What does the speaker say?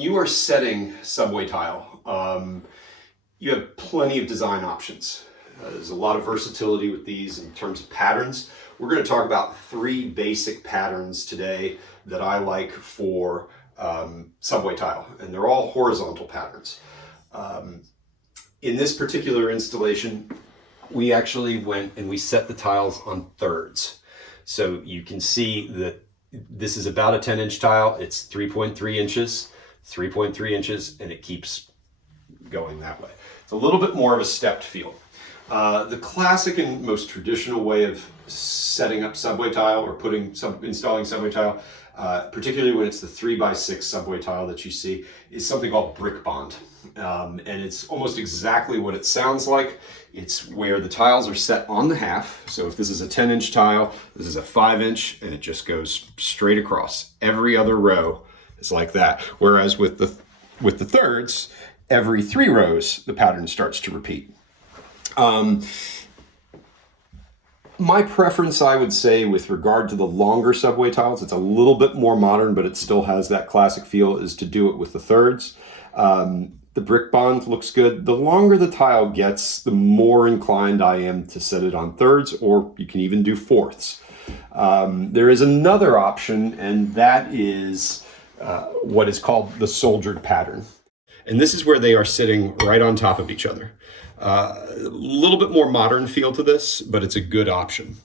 when you are setting subway tile, you have plenty of design options. There's a lot of versatility with these in terms of patterns. We're going to talk about 3 basic patterns today that I like for subway tile, and they're all horizontal patterns. In this particular installation, we actually went and we set the tiles on thirds. So you can see that this is about a 10-inch tile. It's 3.3 inches, 3.3 inches, and it keeps going that way. It's a little bit more of a stepped feel. The classic and most traditional way of setting up subway tile or installing subway tile, particularly when it's the 3x6 subway tile that you see, is something called brick bond. And it's almost exactly what it sounds like. It's where the tiles are set on the half. So if this is a 10-inch tile, this is a 5-inch, and it just goes straight across. Every other row is like that. Whereas with the thirds, every 3 rows, the pattern starts to repeat. My preference, I would say, with regard to the longer subway tiles, it's a little bit more modern, but it still has that classic feel, is to do it with the thirds. The brick bond looks good. The longer the tile gets, the more inclined I am to set it on thirds, or you can even do fourths. There is another option, and that is what is called the soldiered pattern. And this is where they are sitting right on top of each other. A little bit more modern feel to this, but it's a good option.